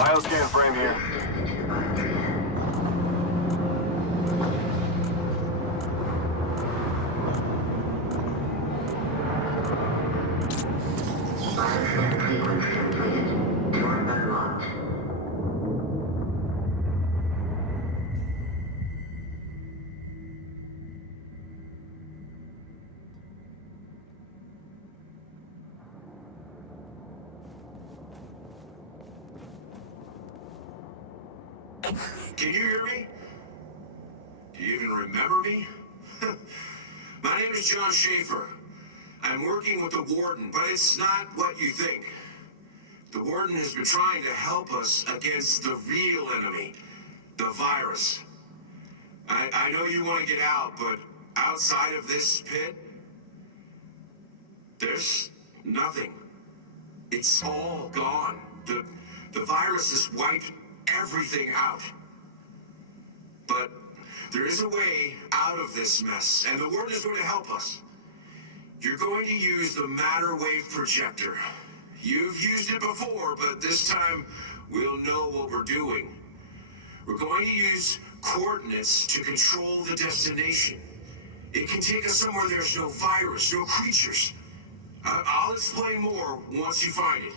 Bioscan frame here. Bioscan sequence completed. Door unlocked. Can you hear me? Do you even remember me? My name is John Schaefer. I'm working with the Warden, but it's not what you think. The Warden has been trying to help us against the real enemy, the virus. I know you want to get out, but outside of this pit, there's nothing. It's all gone. The virus has wiped everything out. But there is a way out of this mess, and the Warden is going to help us. You're going to use the matter wave projector. You've used it before, but this time we'll know what we're doing. We're going to use coordinates to control the destination. It can take us somewhere there's no virus, no creatures. I'll explain more once you find it.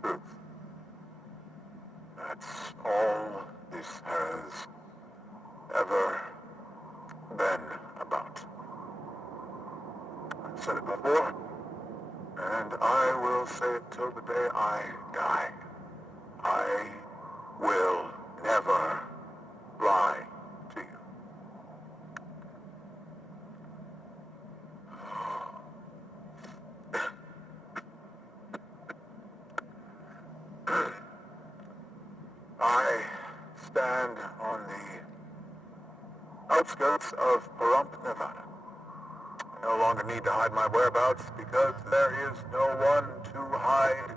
Truth. That's all this has ever been about. I've said it before, and I will say it till the day I die. I will never lie to you. I stand on the outskirts of Pahrump, Nevada. I no longer need to hide my whereabouts because there is no one to hide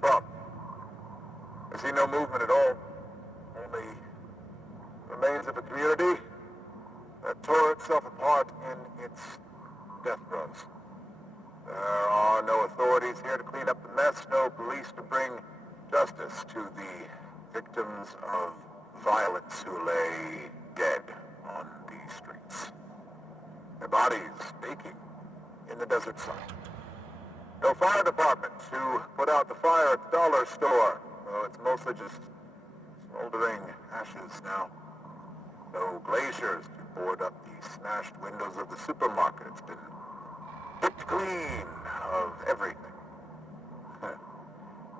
from. I see no movement at all. Only remains of a community that tore itself apart in its death throes. There are no authorities here to clean up the mess, no police to bring justice to the victims of violence who lay dead on these streets. Their bodies baking in the desert sun. No fire department to put out the fire at the dollar store. Well, it's mostly just smoldering ashes now. No glaciers to board up the smashed windows of the supermarket. It's been picked clean of everything.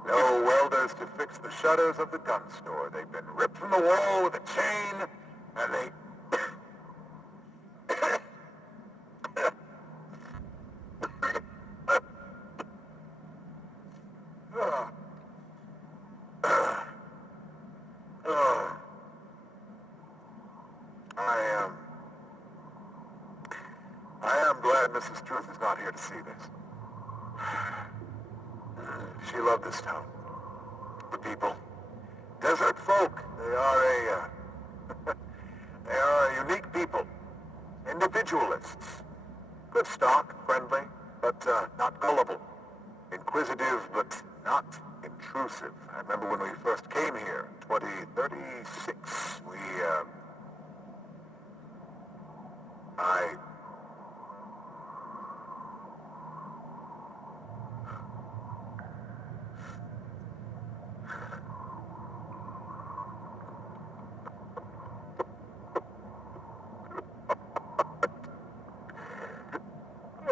No welders to fix the shutters of the gun store. They've been ripped from the wall with a chain, and they... I am glad Mrs. Truth is not here to see this. She loved this town. The people. Desert folk. They are they are a unique people. Individualists. Good stock, friendly, but not gullible. Inquisitive, but not intrusive. I remember when we first came here, 2036, I...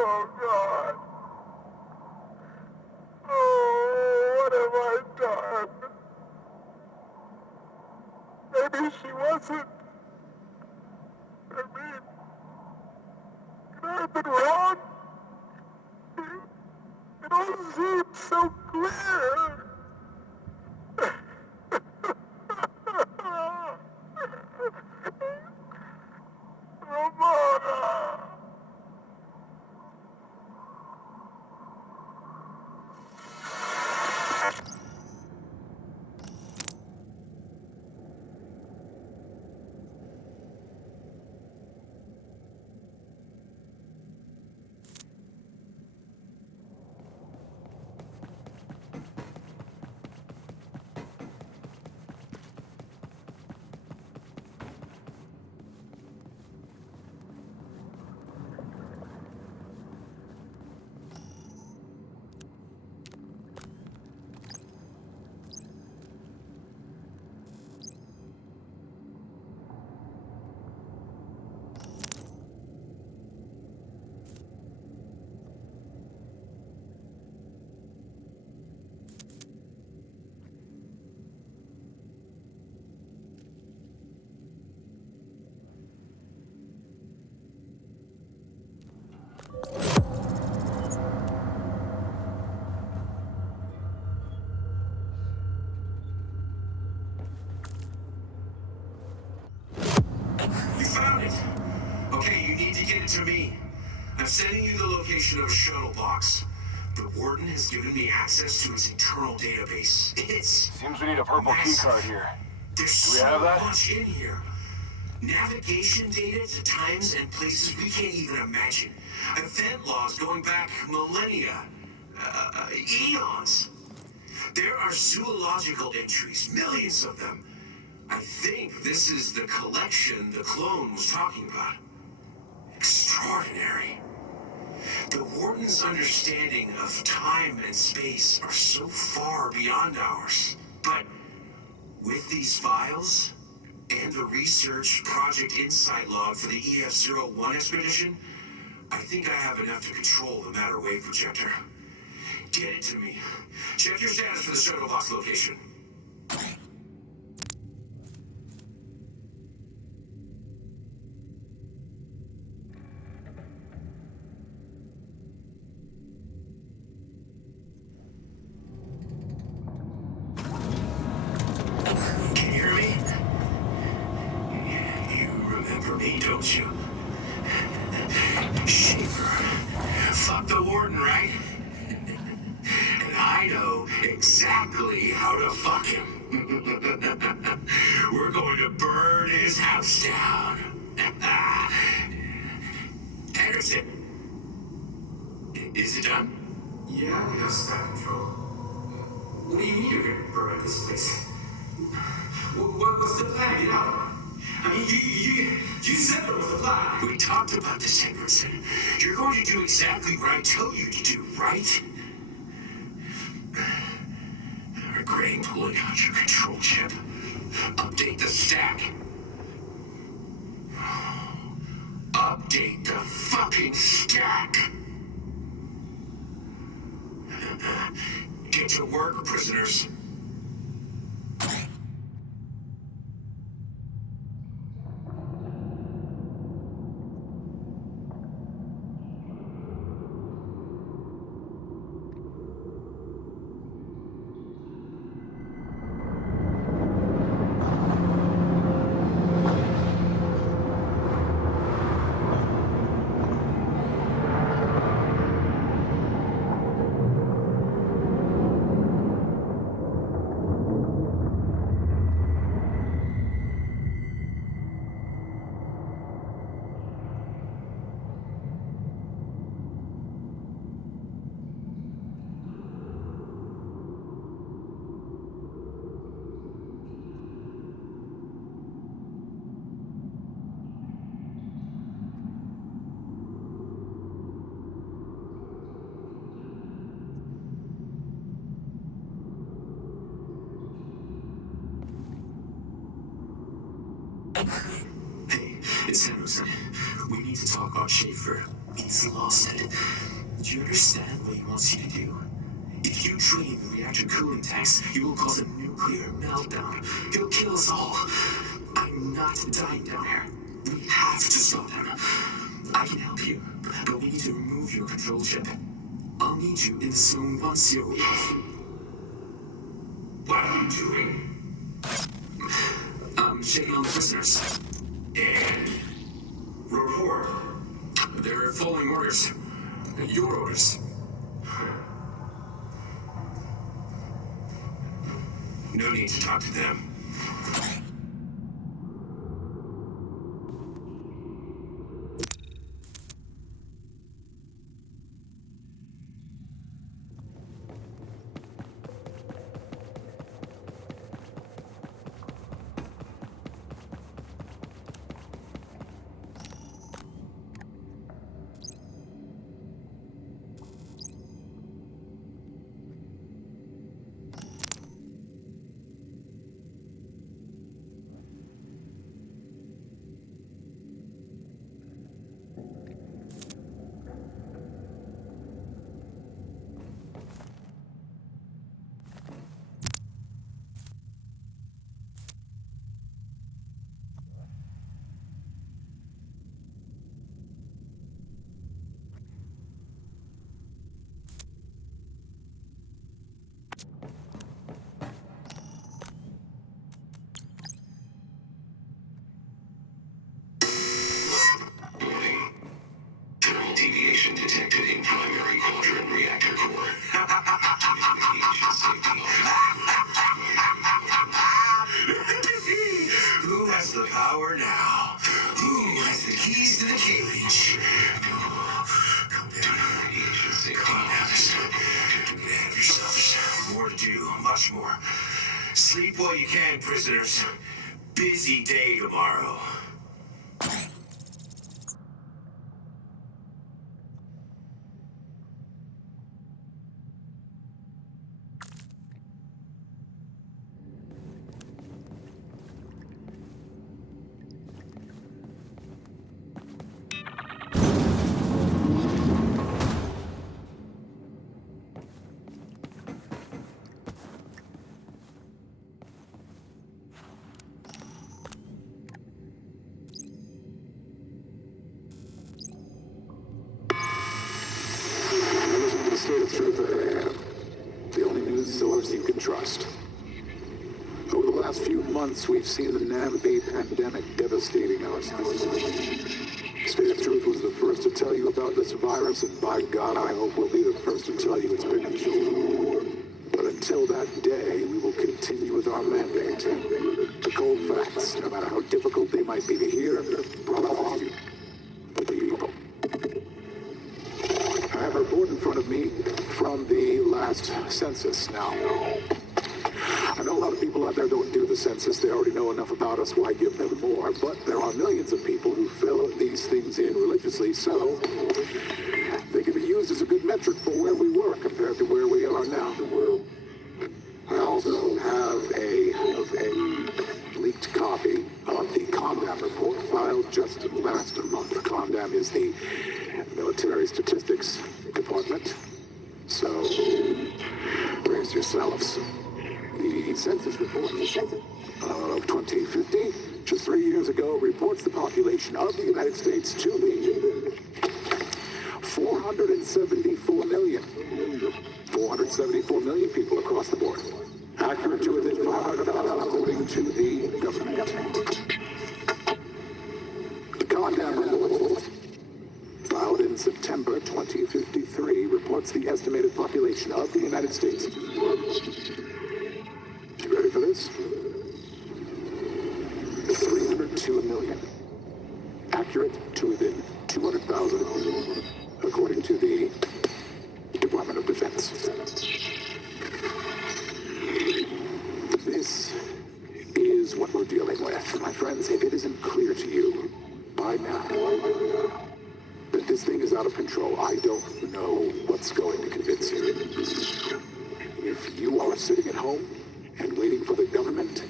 Oh, God. Oh, what have I done? I've been wrong. It all seems so clear. Ramona! You found it! Okay, you need to get it to me. I'm sending you the location of a shuttle box. The Warden has given me access to his internal database. It's Seems we need a purple key massive. card here. There's Do we so have that? much in here. Navigation data to times and places we can't even imagine. Event logs going back millennia. Eons. There are zoological entries, millions of them. I think this is the collection the clone was talking about. Extraordinary. The Warden's understanding of time and space are so far beyond ours. But with these files and the research project insight log for the EF-01 expedition, I think I have enough to control the matter wave projector. Get it to me. Check your status for the shuttle box location. Can you hear me? You remember me, don't you? Shaper. Fuck the Warden, right? And I know exactly how to fuck him. We're going to burn his house down. Anderson, is it done? Yeah, we have staff control. What do you mean you're going to burn this place? What's the plan? Get out. I mean, you said there was a plan. We talked about this, Anderson. You're going to do exactly what I tell you to do, right? I'm regretting pulling out your control chip. Update the stack. Update the fucking stack. Get to work, prisoners. Hey, it's Anderson. We need to talk about Schaefer. He's lost it. Do you understand what he wants you to do? If you drain the reactor cooling tanks, he will cause a nuclear meltdown. He'll kill us all. I'm not dying down here. We have to stop him. I can help you, but your control chip. I'll need you in Zone 108. What are you doing? I'm checking on the prisoners. And report. They're following orders. Your orders. No need to talk to them. Deviation detected in primary quadrant reactor core. Who has the power now? Who has the keys to the cage? Calm down. Calm down. Don't get ahead of yourself. There's more to do. Much more. Sleep while you can, prisoners. Busy day tomorrow. The only news source you can trust. Over the last few months, we've seen the Nav-8 pandemic devastating our species. State of Truth was the first to tell you about this virus, and by God, I hope we'll be the first to tell you it's been killed. But until that day, we will continue with our mandate. The cold facts, no matter how difficult they might be to hear, brought to you. The people. I have a report in front of me from the last census now. I know a lot of people out there don't do the census. They already know enough about us. Why give them more? But there are millions of people who fill these things in religiously, so they can be used as a good metric for where we were compared to where we are now. I also have a leaked copy of the Condam report filed just last month. Condam is the military statistics department. So, brace yourselves. The census report of 2050, just 3 years ago, reports the population of the United States to be 474 million. 474 million people across the board. Accurate to within 500,000 according to the government. The Condam report, filed in September 2053, reports the estimated population of the United States. You ready for this? 302 million. Accurate to within 200,000, according to the Department of Defense. This is what we're dealing with. My friends, if it isn't clear to you by now that this thing is out of control, I don't know what's going to convince you. If you are sitting at home and waiting for the government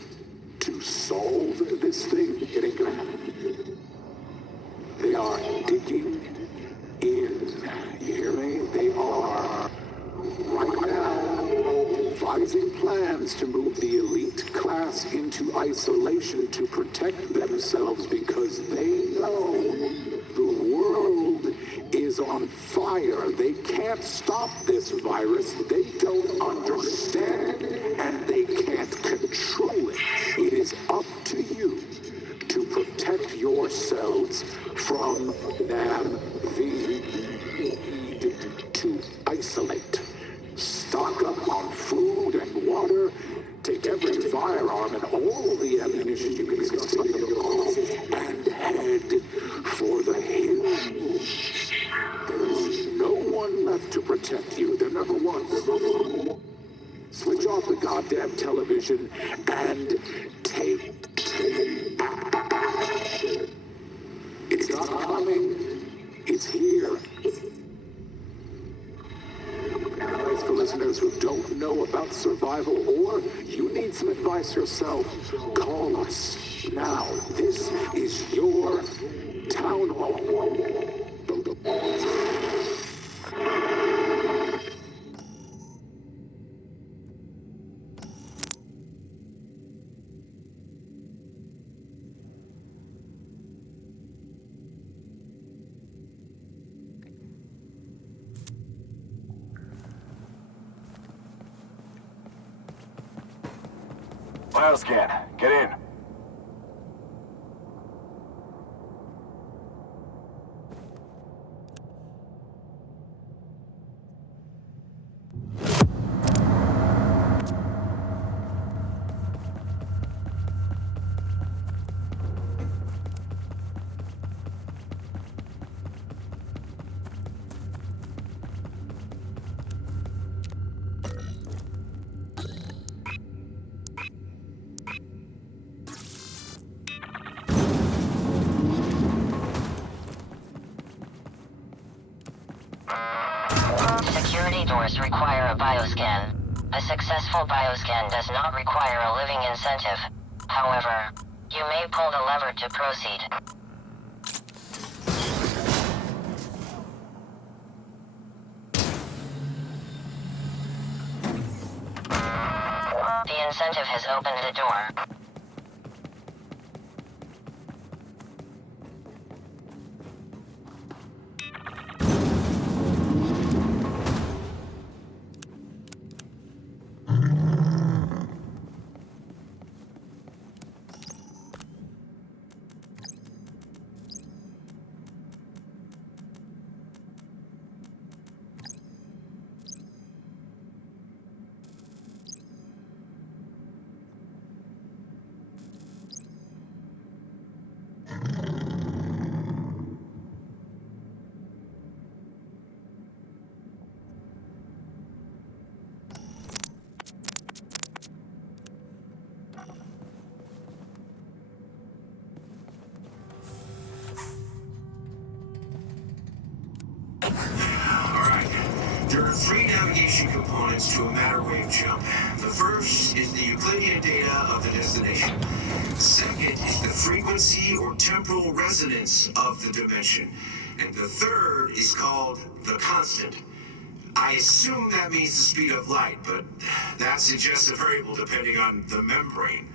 to solve this thing, it ain't gonna happen. They are digging in. You hear me? They are right now devising plans to move the elite class into isolation to protect themselves because they know the world is on on fire. They can't stop this virus. They don't understand, and they can't control it. It is up to you to protect yourselves from them. The need to isolate. Stock up on food and water. Take every firearm and all the ammunition you can steal and head for the hills. There's no one left to protect you. They're number one. Switch off the goddamn television and take action. It's not coming. It's here. Advice for listeners who don't know about survival or you need some advice yourself, call us now. This is your town hall. Bioscan, get in. Security doors require a bioscan. A successful bioscan does not require a living incentive. However, you may pull the lever to proceed. The incentive has opened the door. There are three navigation components to a matter wave jump. The first is the Euclidean data of the destination. Second is the frequency or temporal resonance of the dimension. And the third is called the constant. I assume that means the speed of light, but that suggests a variable depending on the membrane,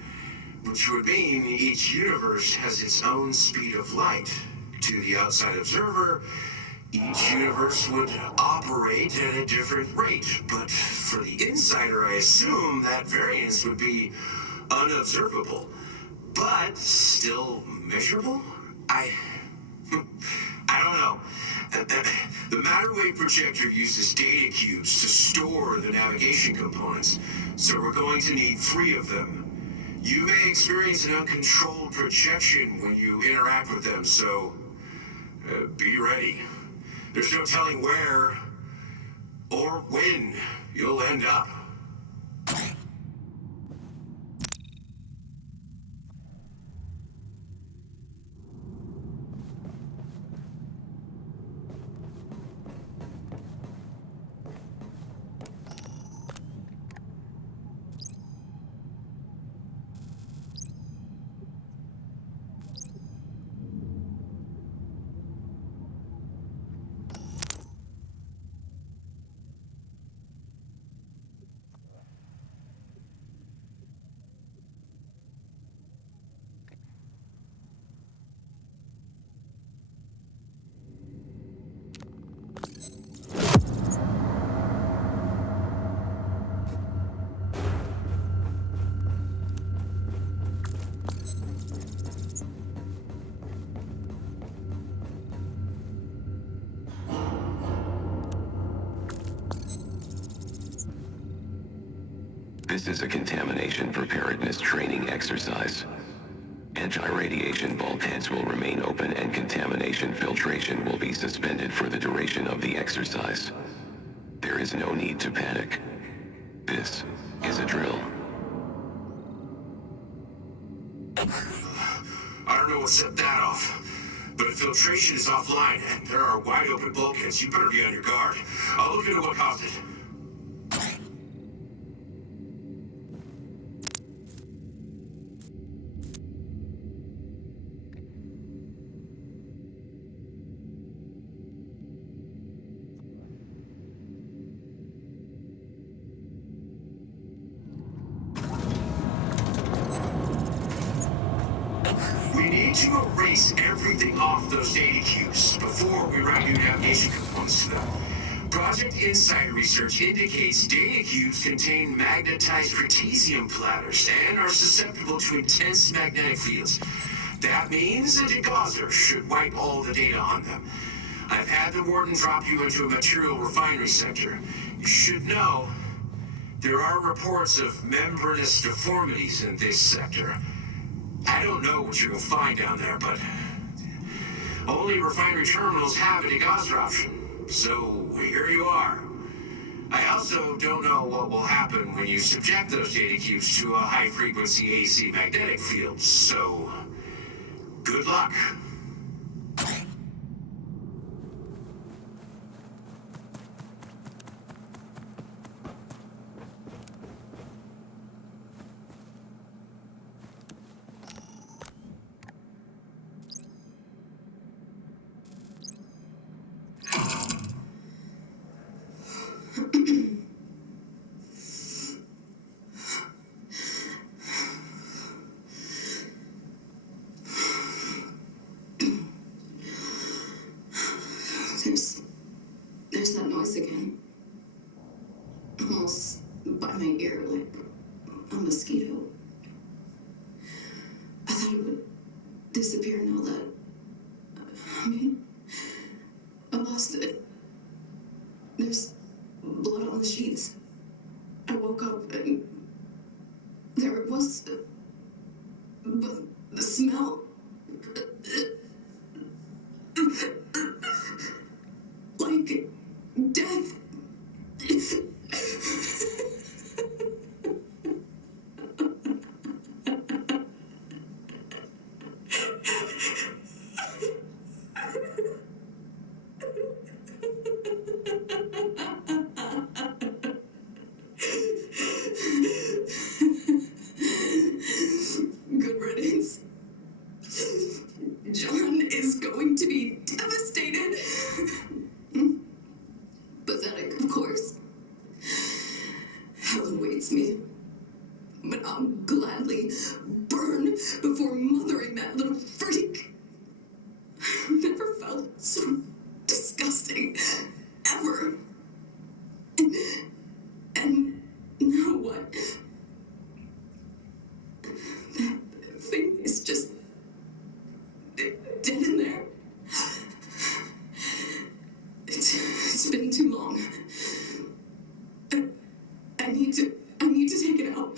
which would mean each universe has its own speed of light. To the outside observer, each universe would operate at a different rate, but for the insider, I assume that variance would be unobservable, but still measurable? I don't know. The matter wave projector uses data cubes to store the navigation components, so we're going to need 3 of them. You may experience an uncontrolled projection when you interact with them, so be ready. There's no telling where or when you'll end up. This is a contamination preparedness training exercise. Anti-radiation bulkheads will remain open and contamination filtration will be suspended for the duration of the exercise. There is no need to panic. This is a drill. I don't know what set that off, but if filtration is offline and there are wide open bulkheads, you better be on your guard. I'll look into what caused it. We need to erase everything off those data cubes before we route new navigation components to them. Project Insight research indicates data cubes contain magnetized Cretaceous platters and are susceptible to intense magnetic fields. That means a degausser should wipe all the data on them. I've had the warden drop you into a material refinery sector. You should know there are reports of membranous deformities in this sector. I don't know what you're gonna find down there, but only refinery terminals have a degausser option. So here you are. I also don't know what will happen when you subject those data cubes to a high-frequency AC magnetic field. So good luck. There's that noise again. Almost by my ear, like a mosquito. I thought it would disappear now that, I lost it. There's blood on the sheets. I woke up and there it was. But the smell. Like death. Good riddance. John is going to be devastated. Pathetic, of course. Hell awaits me. But I'll gladly burn before mothering that little freak. I've never felt so disgusting, ever. And now what? That thing is just dead in there. It's been too long. I need to take it out.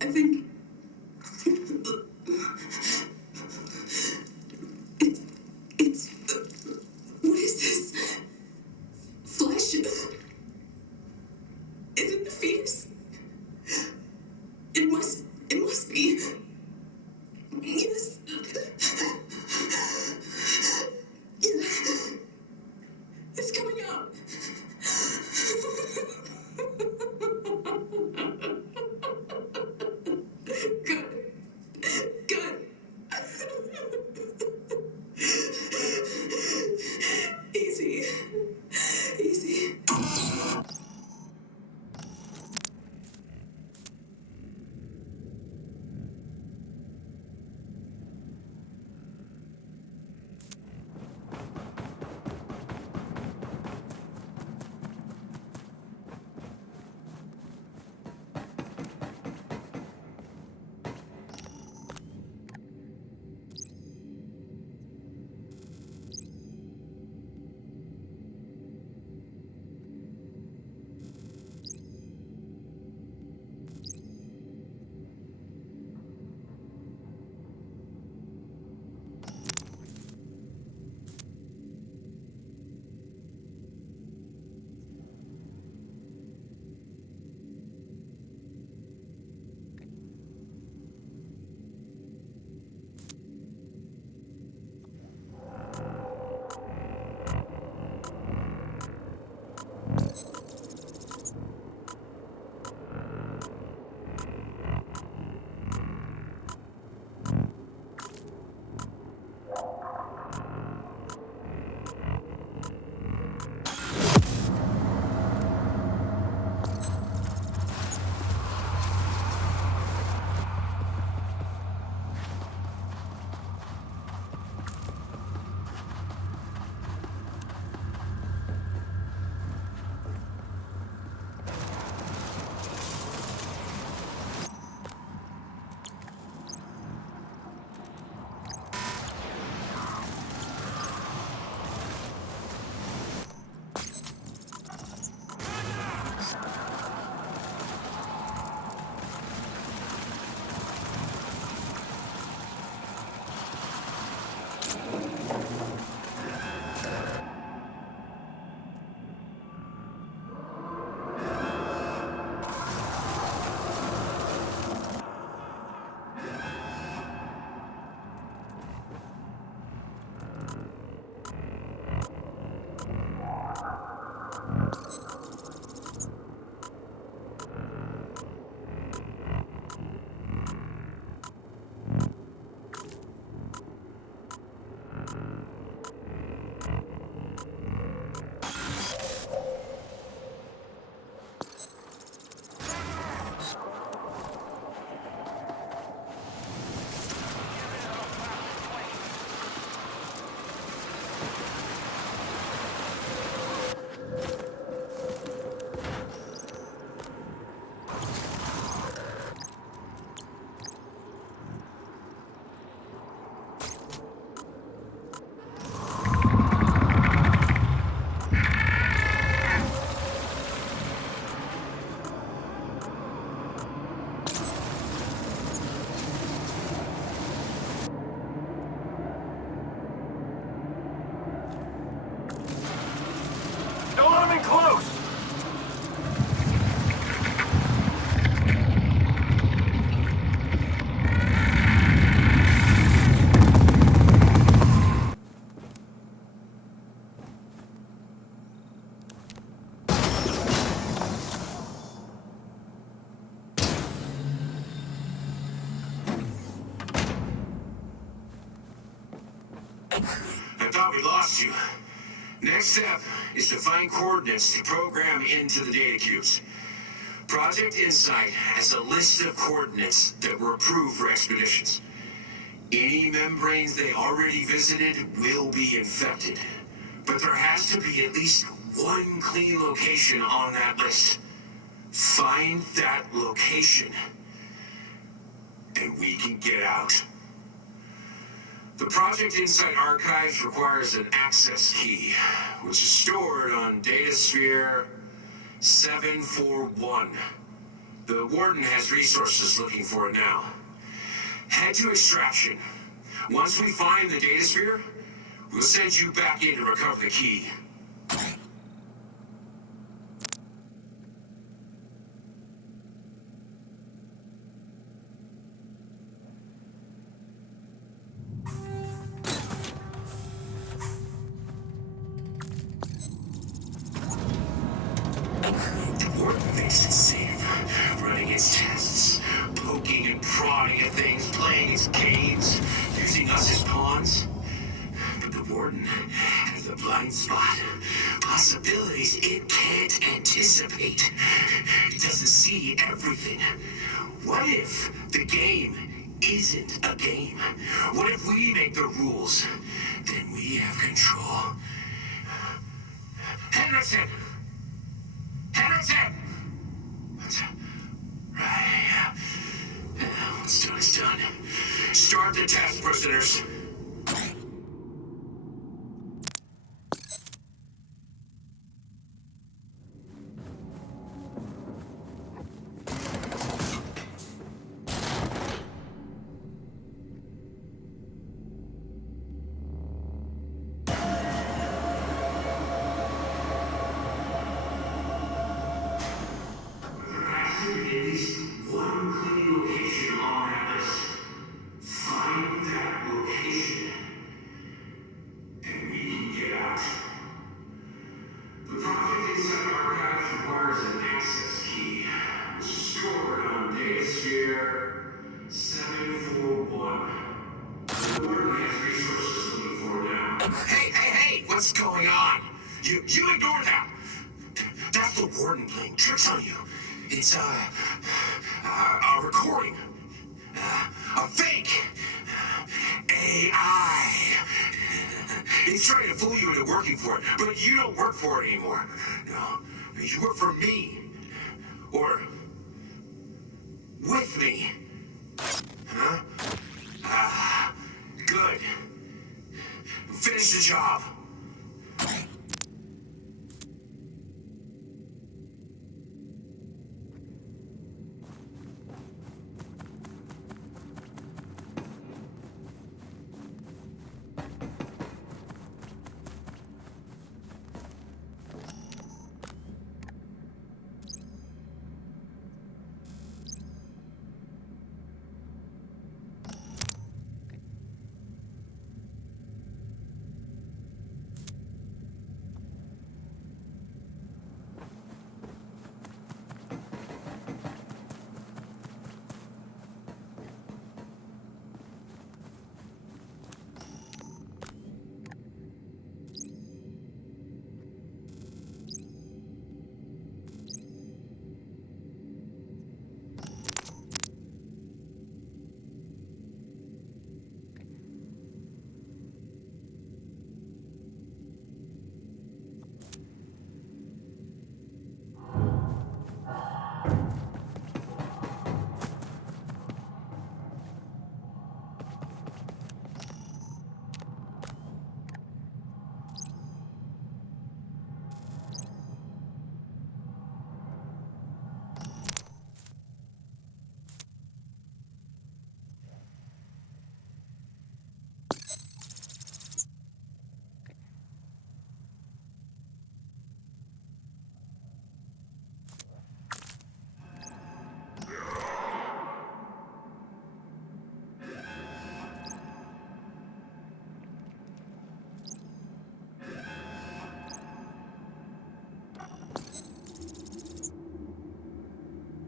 I think it's what is this? Flesh? Is it the fetus? It must be. Yes. Yeah. It's coming out. I thought we lost you. Next step is to find coordinates to program into the data cubes. Project Insight has a list of coordinates that were approved for expeditions. Any membranes they already visited will be infected. But there has to be at least one clean location on that list. Find that location, and we can get out. The Project Insight archives requires an access key, which is stored on Datasphere 741. The Warden has resources looking for it now. Head to extraction. Once we find the Datasphere, we'll send you back in to recover the key. The Warden thinks it's safe, running its tests, poking and prodding at things, playing its games, using us as pawns. But the Warden has a blind spot. Possibilities it can't anticipate. It doesn't see everything. What if the game isn't a game? What if we make the rules? Then we have control. Henderson! Henderson! Right. What's done is done. Start the test, prisoners. At least one clean location on that list. Find that location, and we can get out. The Project Insight archives requires an access key, which is stored on Datasphere 741. The Warden has resources looking for now. Hey! What's going on? You ignore that! That's the Warden playing tricks on you. It's a recording. A fake. AI. It's trying to fool you into working for it, but you don't work for it anymore. No, you work for me. Or with me. Huh? Good. Finish the job.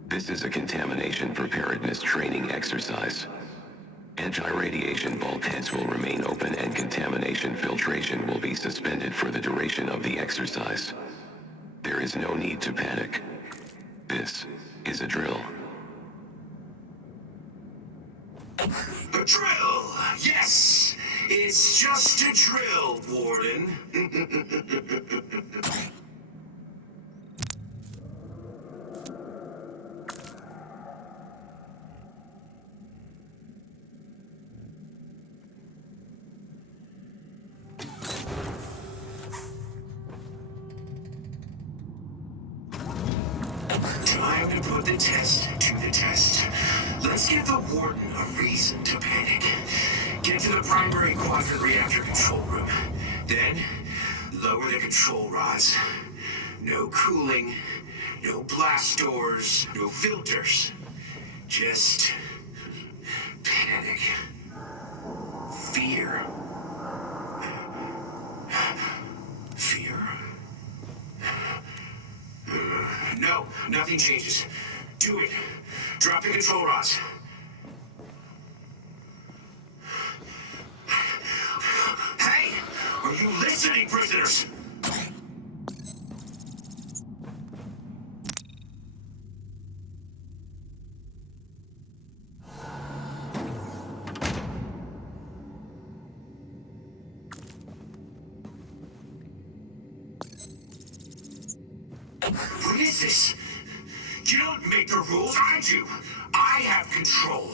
This is a contamination preparedness training exercise. Anti-radiation bulkheads will remain open and contamination filtration will be suspended for the duration of the exercise. There is no need to panic. This is a drill. A drill! Yes! It's just a drill, Warden. Time to put the test to the test. Let's give the Warden a reason to panic. Get to the primary quadrant reactor control room. Then, lower the control rods. No cooling, no blast doors, no filters. Just panic. Fear. Fear. No, nothing changes. Do it. Drop the control rods. Hey! Are you listening, prisoners? What is this? You don't make the rules, I do. I have control.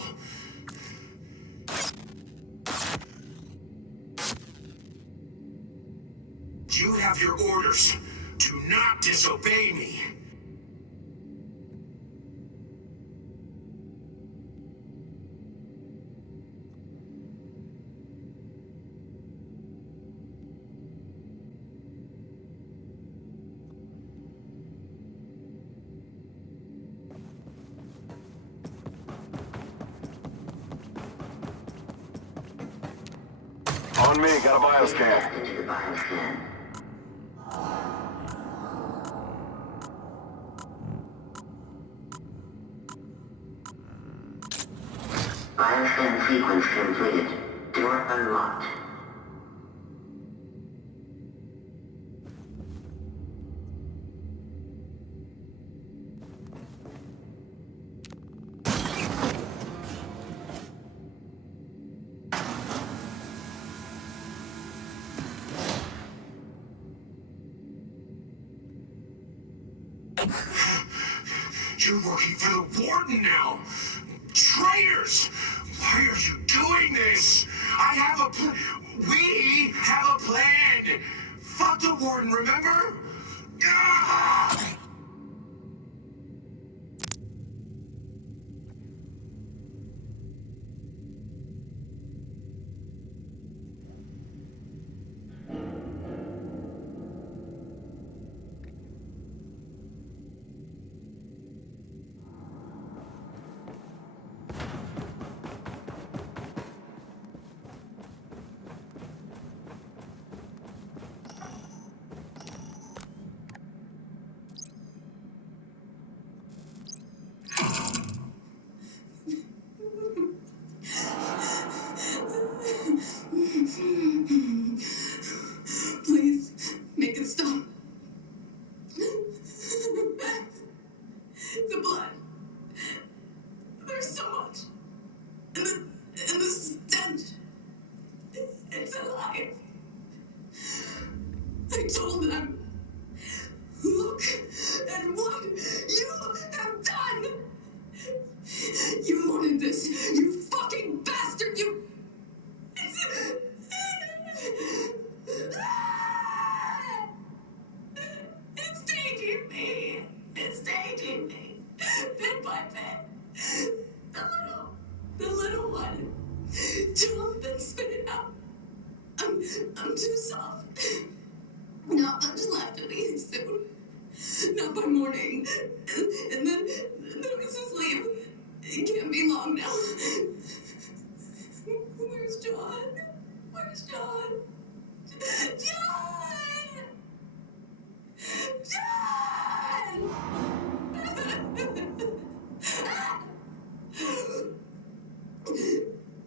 You have your orders. Do not disobey me. On me, got a bioscan. Test into the bioscan. Bioscan sequence completed. Door unlocked. You're working for the Warden now! Traitors! Why are you doing this? We have a plan! Fuck the Warden, remember? Ah! Please, make it stop. The blood. There's so much. And the stench. It's alive. I told them, look at what you have done. You wanted this, you fucking bastard, you... It's taking me. It's taking me. Bit by bit. The little one. Jump and spit it out. I'm too soft. Not much left of me soon. Not by morning. And then Mrs. leave. It can't be long now. Where's John? Where's John? John! John!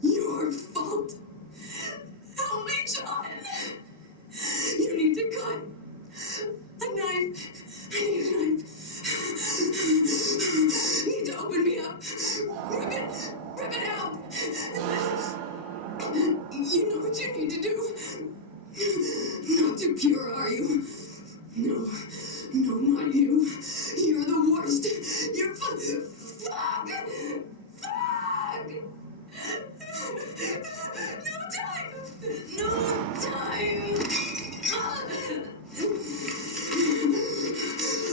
You're A knife. I need a knife. You need to open me up. Rip it out. You know what you need to do. Not too pure, are you? No, not you. You're the worst. You're fuck! Fuck! No time! No time!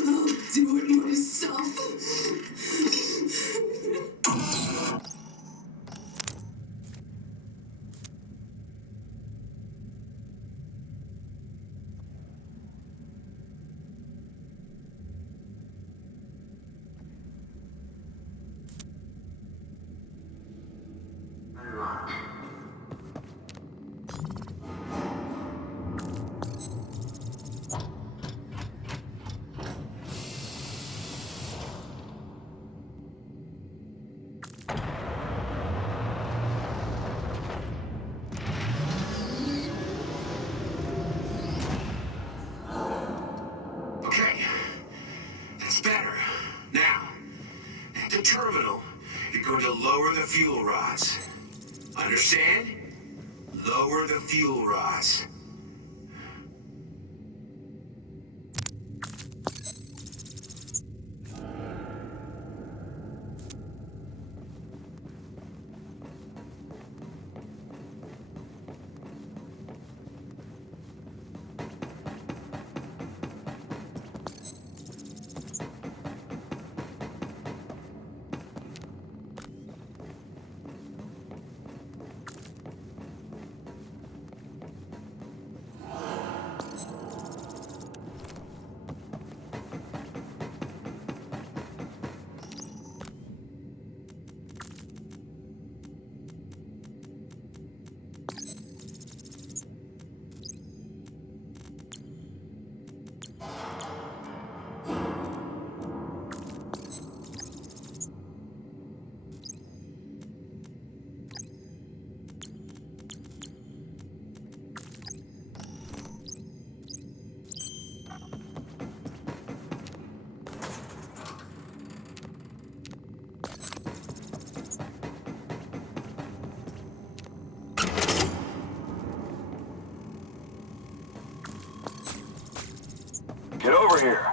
I'll do it myself. Unlocked. Okay, that's better. Now, at the terminal, you're going to lower the fuel rods. Understand? Lower the fuel rods. Get over here.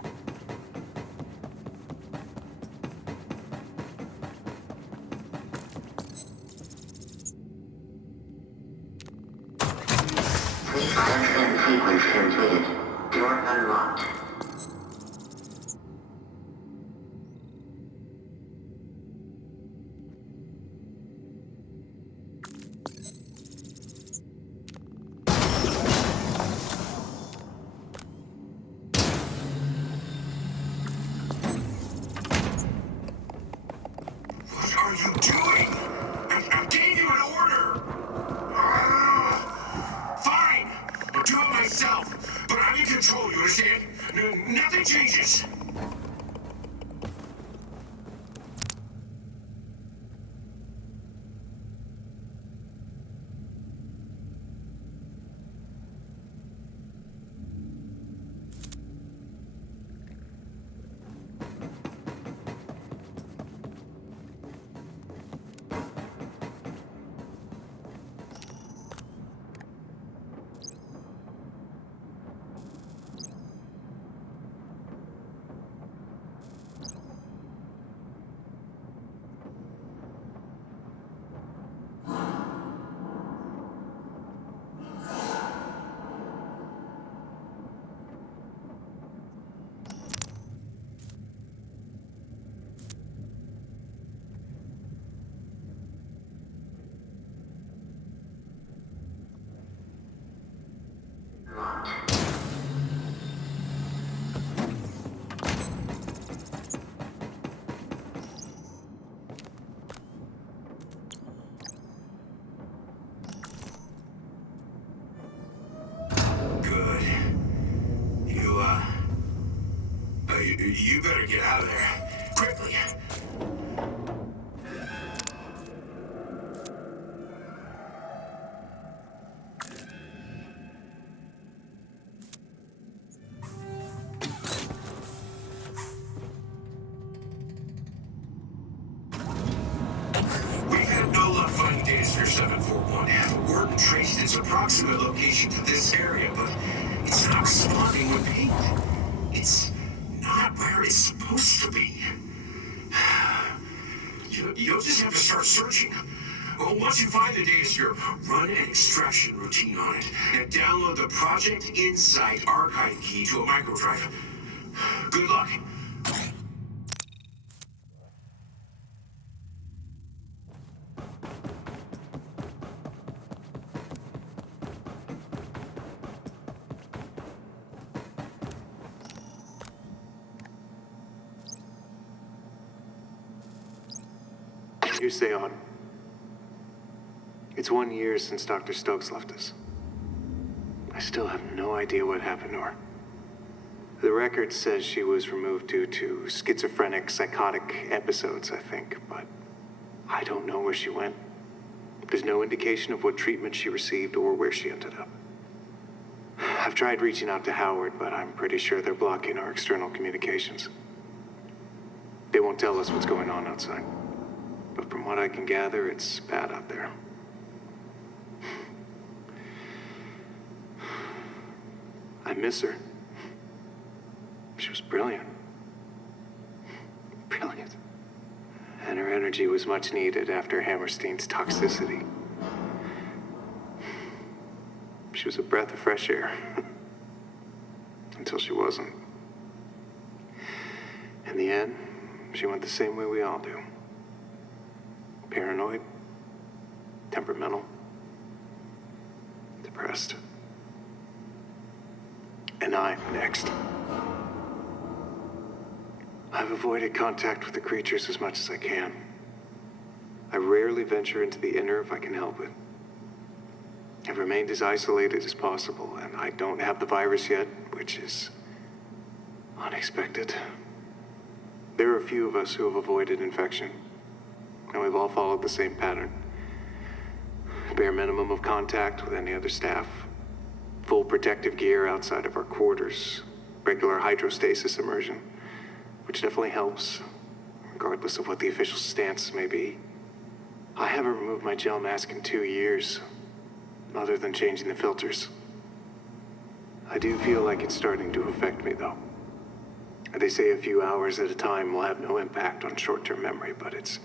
Bioscan sequence completed. Door unlocked. What are you doing? I'm giving you an order. Fine. I'll do it myself. But I'm in control, you understand? Nothing changes. Good. You better get out of there. Quickly. 741. The warden traced its approximate location to this area, but it's not responding when pinged. It's not where it's supposed to be. You'll just have to start searching. Well, once you find the data sphere, run an extraction routine on it and download the Project Insight archive key to a microdrive. Good luck. You stay on. It's 1 year since Dr. Stokes left us. I still have no idea what happened to her. The record says she was removed due to schizophrenic, psychotic episodes, I think, but I don't know where she went. There's no indication of what treatment she received or where she ended up. I've tried reaching out to Howard, but I'm pretty sure they're blocking our external communications. They won't tell us what's going on outside. But from what I can gather, it's bad out there. I miss her. She was brilliant. Brilliant. And her energy was much needed after Hammerstein's toxicity. She was a breath of fresh air. Until she wasn't. In the end, she went the same way we all do. Paranoid, temperamental, depressed. And I'm next. I've avoided contact with the creatures as much as I can. I rarely venture into the inner if I can help it. I've remained as isolated as possible, and I don't have the virus yet, which is unexpected. There are a few of us who have avoided infection. And we've all followed the same pattern. Bare minimum of contact with any other staff. Full protective gear outside of our quarters. Regular hydrostasis immersion. Which definitely helps, regardless of what the official stance may be. I haven't removed my gel mask in 2 years, other than changing the filters. I do feel like it's starting to affect me, though. They say a few hours at a time will have no impact on short-term memory, but it's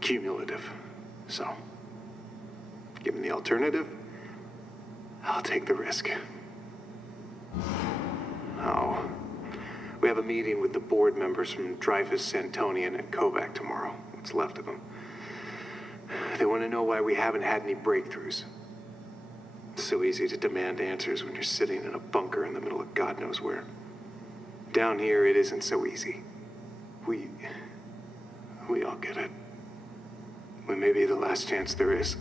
cumulative. So, given the alternative, I'll take the risk. Oh, we have a meeting with the board members from Dreyfus, Santonian, and Kovac tomorrow. What's left of them. They want to know why we haven't had any breakthroughs. It's so easy to demand answers when you're sitting in a bunker in the middle of God knows where. Down here, it isn't so easy. We all get it. We may be the last chance there is.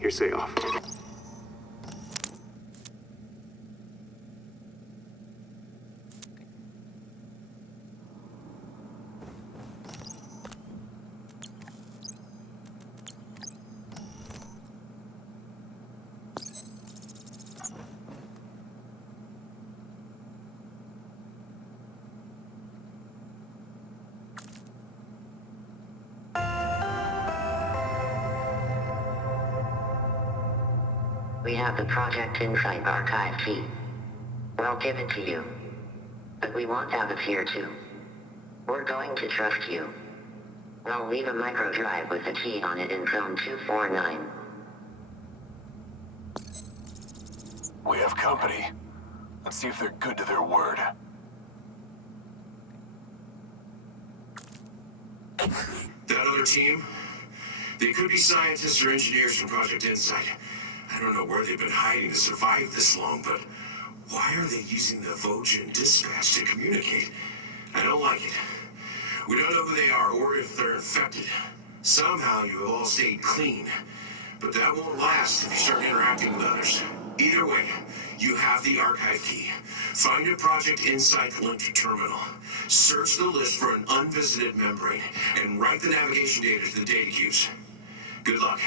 Hearsay off. We have the Project Insight archive key. Well given to you. But we want out of here too. We're going to trust you. I'll leave a microdrive with the key on it in zone 249. We have company. Let's see if they're good to their word. That other team? They could be scientists or engineers from Project Insight. I don't know where they've been hiding to survive this long, but why are they using the Vojin dispatch to communicate? I don't like it. We don't know who they are or if they're infected. Somehow you have all stayed clean, but that won't last if you start interacting with others. Either way, you have the archive key. Find a Project Insight linked terminal. Search the list for an unvisited membrane and write the navigation data to the data cubes. Good luck.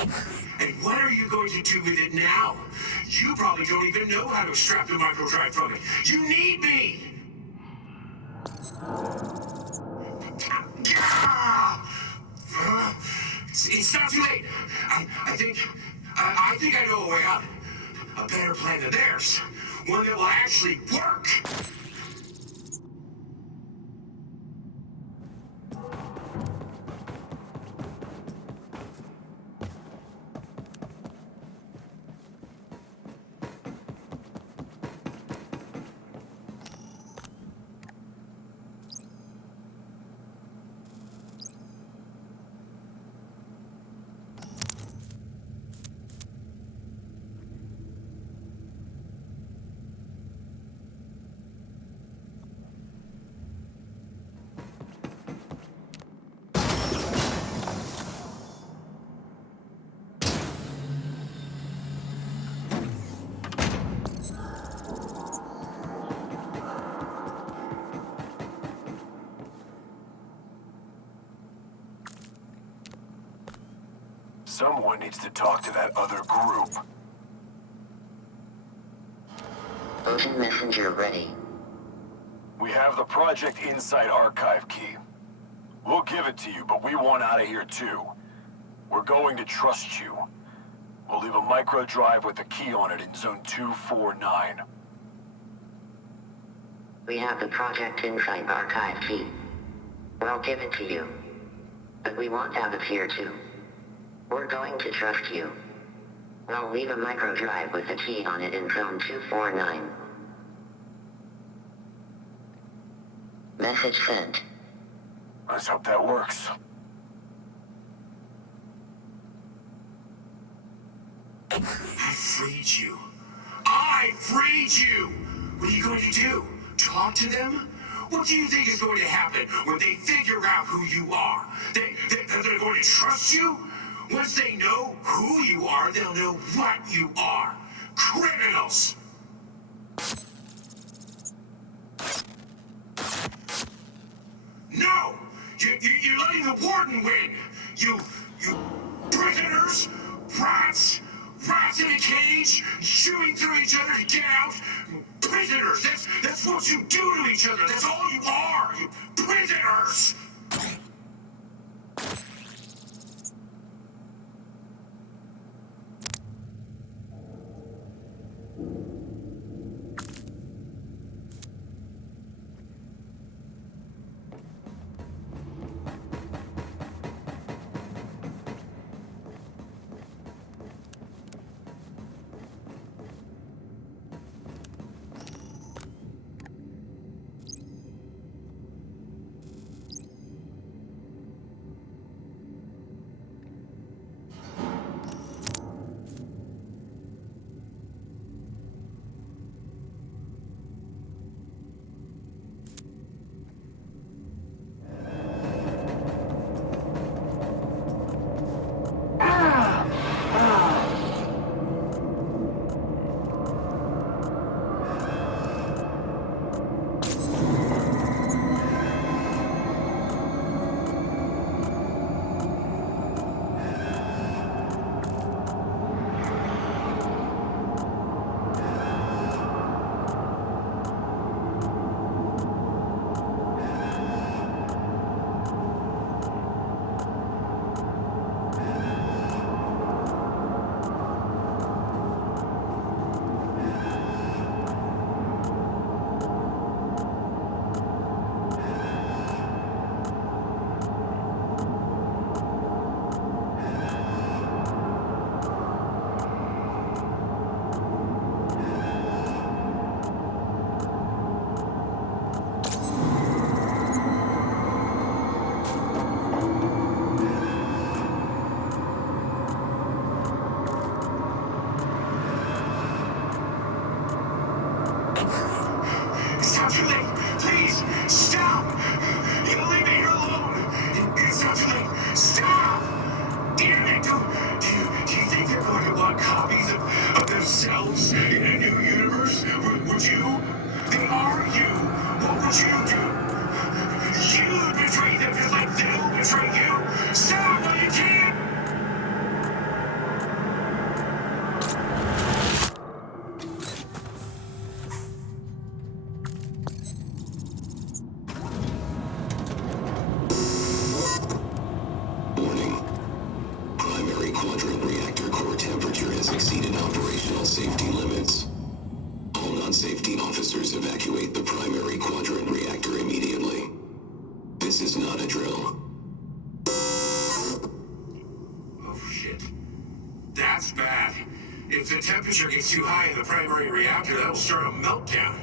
And what are you going to do with it now? You probably don't even know how to extract the microdrive from it. You need me! It's not too late. I think I know a way out. A better plan than theirs. One that will actually work. Someone needs to talk to that other group. Ocean Messenger ready. We have the Project Insight archive key. We'll give it to you, but we want out of here too. We're going to trust you. We'll leave a micro drive with the key on it in Zone 249. We have the Project Insight archive key. We'll give it to you. But we want out of here too. We're going to trust you. We'll leave a micro drive with the key on it in Zone 249. Message sent. Let's hope that works. I freed you. I freed you! What are you going to do? Talk to them? What do you think is going to happen when they figure out who you are? They're going to trust you? Once they know who you are, they'll know what you are. Criminals! No! You're letting the warden win! You prisoners! Rats! Rats in a cage! Chewing through each other to get out! Prisoners! That's what you do to each other! That's all you are! You prisoners! quadrant reactor core temperature has exceeded operational safety limits. All non-safety officers evacuate the primary quadrant reactor immediately. This is not a drill. Oh shit. That's bad. If the temperature gets too high in the primary reactor, that'll start a meltdown.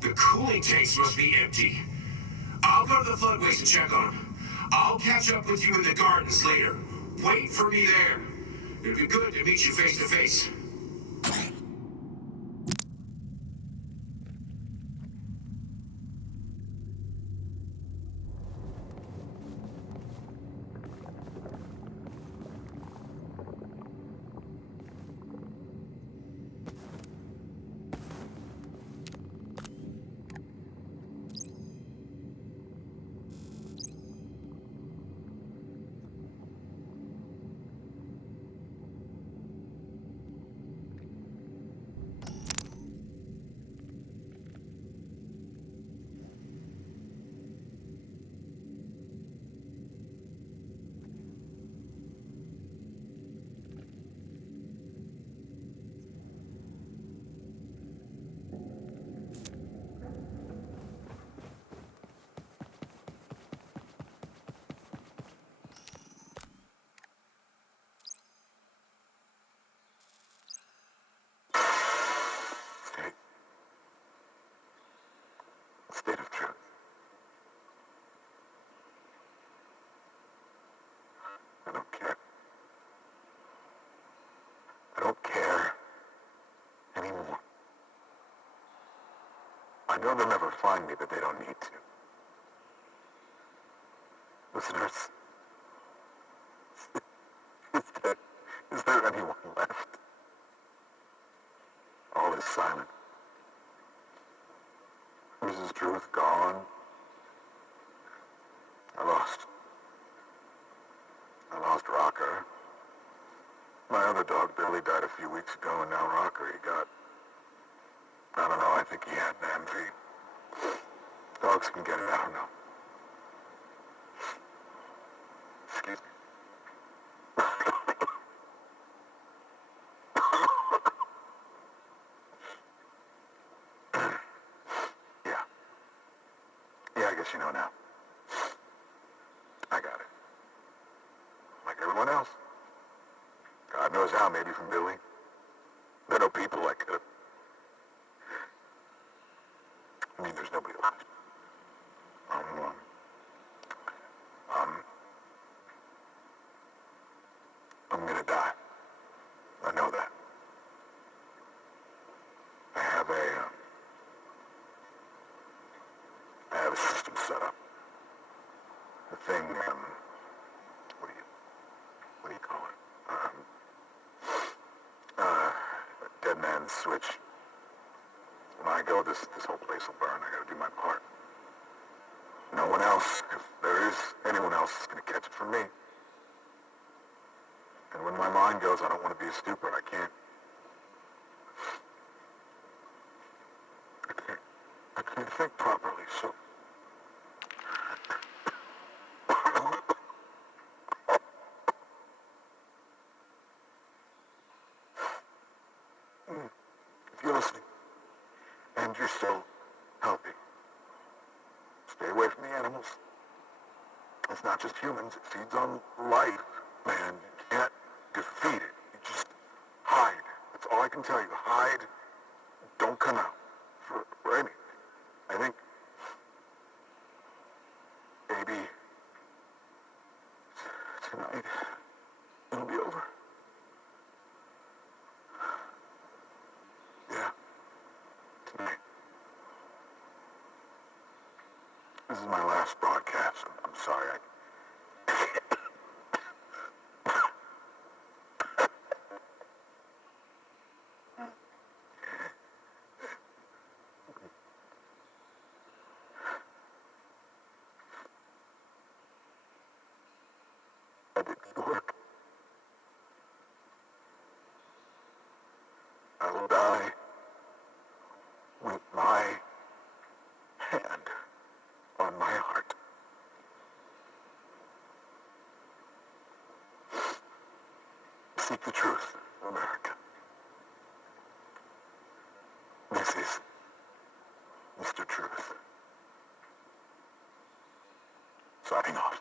The cooling tanks must be empty. I'll go to the floodways and check on them. I'll catch up with you in the gardens later. Wait for me there. It'd be good to meet you face to face. State of truth. I don't care. I don't care anymore. I know they'll never find me, but they don't need to. Listeners, is there anyone left? All is silent. Mrs. Truth gone. I lost Rocker. My other dog, Billy, died a few weeks ago, and now Rocker, I don't know, I think he had an envy. Dogs can get it, I don't know. Excuse me. Yeah, I guess you know now. I got it. Like everyone else. God knows how, maybe from Billy. There are no people I could have. I mean, there's nobody left. I'm gonna die. I know that. I have a system set up. The thing, what do you call it? Dead man's switch. When I go, this whole place will burn. I gotta do my part. No one else, if there is anyone else, is gonna catch it from me. And when my mind goes, I don't want to be a stupid. I can't think properly, so... If you're listening, and you're still healthy, stay away from the animals. It's not just humans, it feeds on life, man. You can't defeat it. You just hide. That's all I can tell you. Hide. Don't come out for anything. I think maybe tonight it'll be over. Yeah, tonight. This is my last broadcast. I'm sorry. I did good work. I will die with my hand on my heart. seek the truth, America. This is Mr. Truth. Signing off.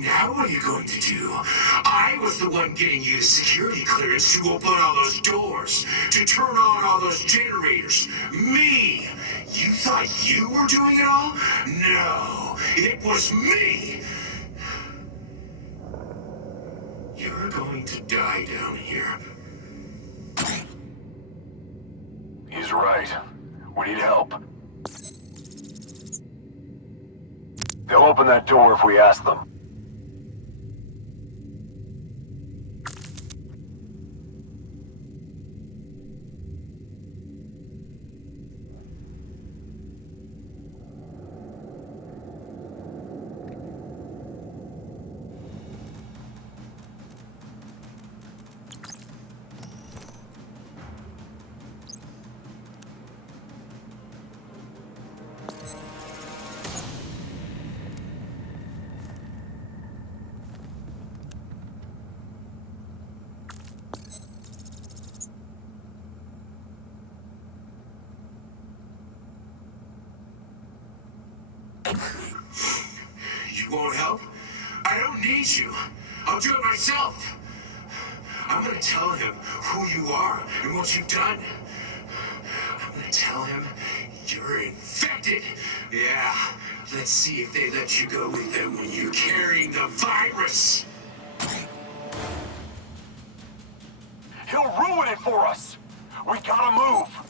Now what are you going to do? I was the one getting you the security clearance to open all those doors, to turn on all those generators. Me! You thought you were doing it all? No, it was me! You're going to die down here. He's right. We need help. They'll open that door if we ask them. You won't help? I don't need you. I'll do it myself. I'm gonna tell him who you are and what you've done. I'm gonna tell him you're infected. Yeah, let's see if they let you go with them when you're carrying the virus. He'll ruin it for us! We gotta move!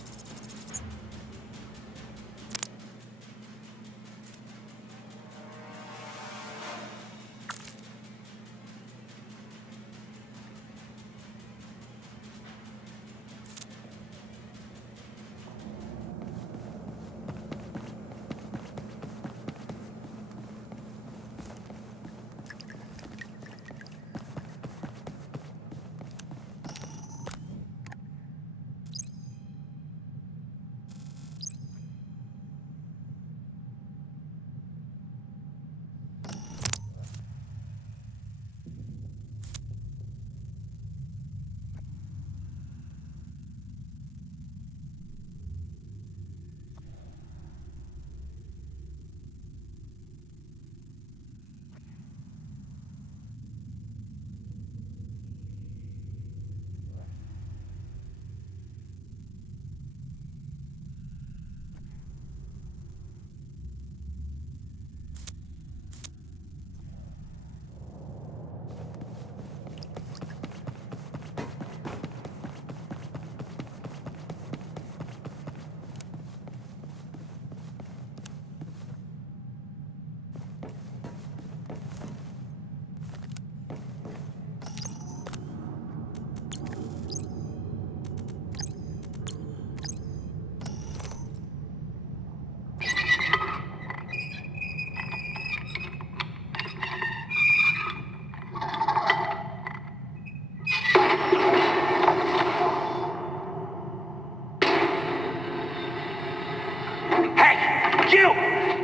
You!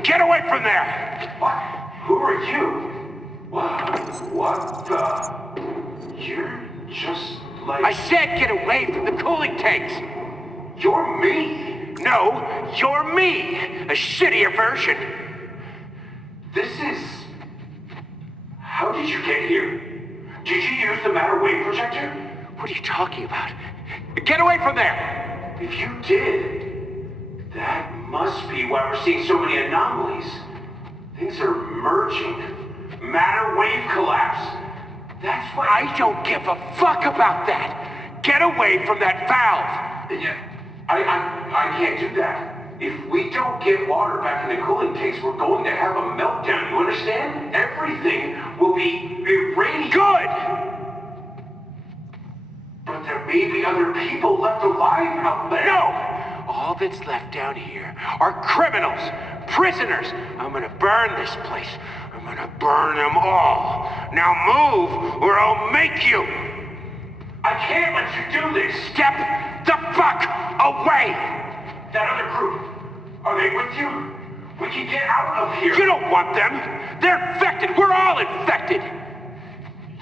Get away from there! What? Who are you? What the? You're just like... I said get away from the cooling tanks! You're me! No, you're me! A shittier version! This is... How did you get here? Did you use the matter wave projector? What are you talking about? Get away from there! If you did, that must be why we're seeing so many anomalies. Things are merging. Matter wave collapse. That's why... I don't give a fuck about that! Get away from that valve! Yeah, I can't do that. If we don't get water back in the cooling tanks, we're going to have a meltdown, you understand? Everything will be irradiated. Good! But there may be other people left alive out there. No! All that's left down here are criminals, prisoners. I'm gonna burn this place. I'm gonna burn them all. Now move, or I'll make you! I can't let you do this! Step the fuck away! That other group, are they with you? We can get out of here! You don't want them! They're infected! We're all infected!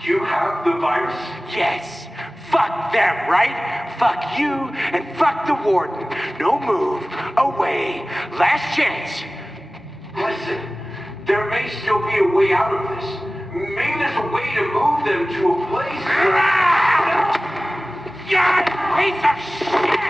You have the virus? Yes! Fuck them, right? Fuck you and fuck the warden. No move. Away. Last chance. Listen, there may still be a way out of this. Maybe there's a way to move them to a place where... You piece of shit!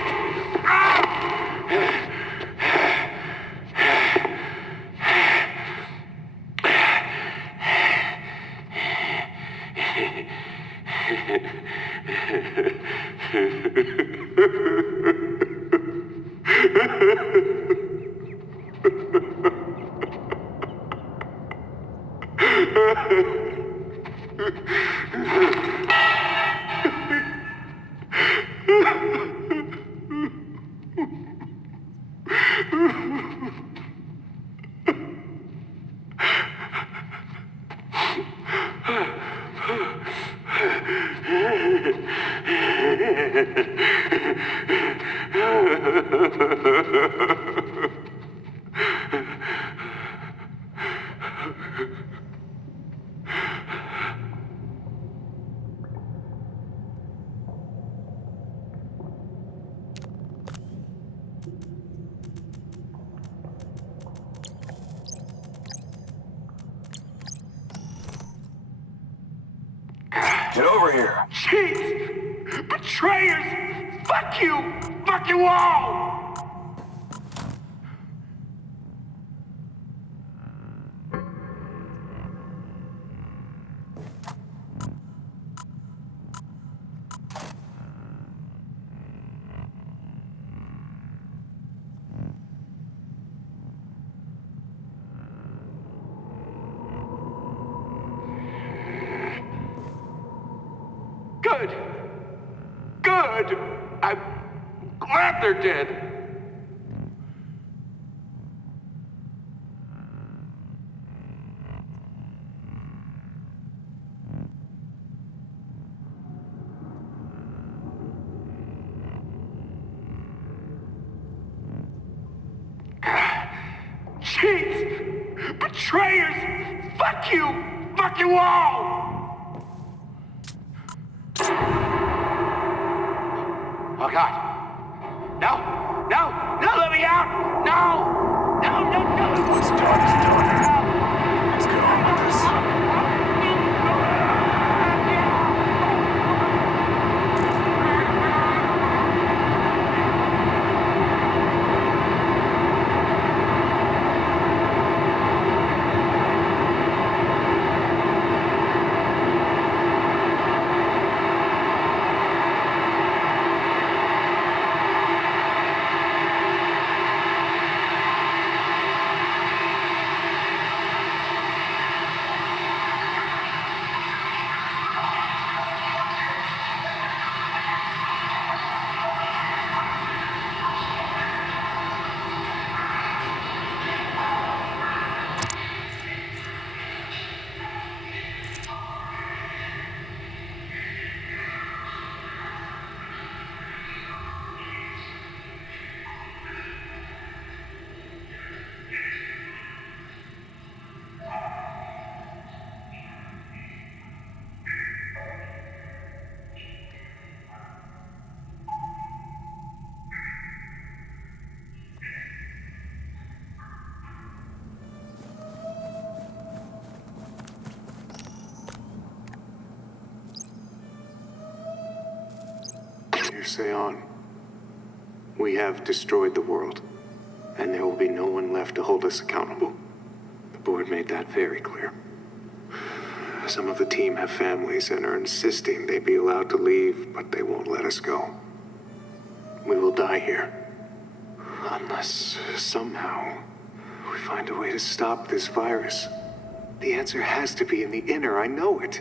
Get over here. Cheats! Betrayers! Fuck you! Fuck you all! Good. Good. I'm glad they're dead. Cheats! Betrayers! Fuck you! Fuck you all! Oh God. No! No! No, let me out! No! No, no, no! What's done is done. Let's get on with this. say on. We have destroyed the world, and there will be no one left to hold us accountable. The board made that very clear. Some of the team have families and are insisting they be allowed to leave, but they won't let us go. We will die here. Unless, somehow, we find a way to stop this virus. The answer has to be in the inner, I know it.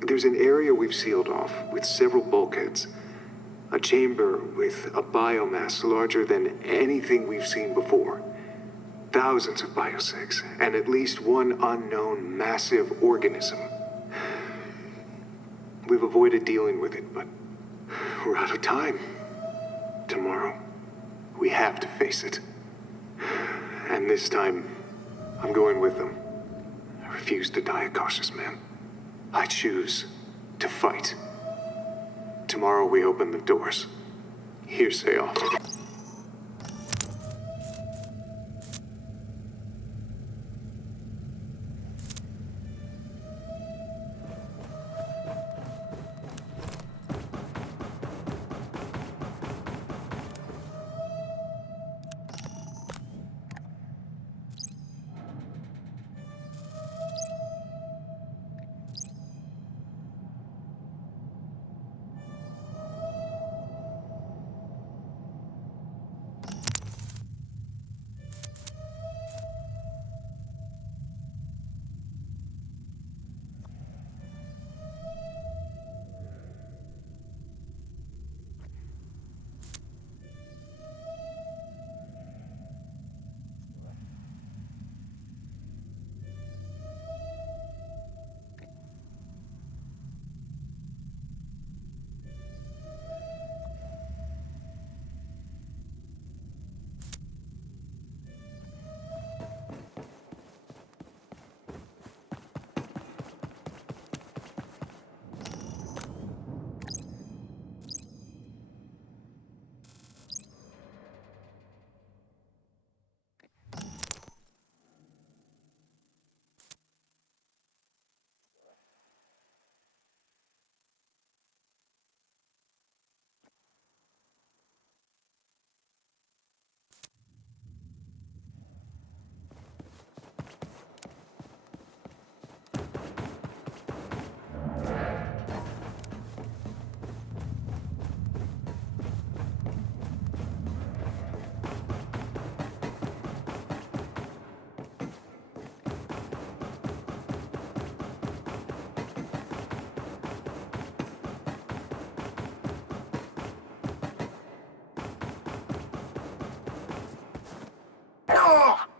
There's an area we've sealed off, with several bulkheads. A chamber with a biomass larger than anything we've seen before. Thousands of biosegs, and at least one unknown massive organism. We've avoided dealing with it, but we're out of time. Tomorrow, we have to face it. And this time, I'm going with them. I refuse to die a cautious man. I choose to fight. Tomorrow we open the doors. Hearsay off. Oh!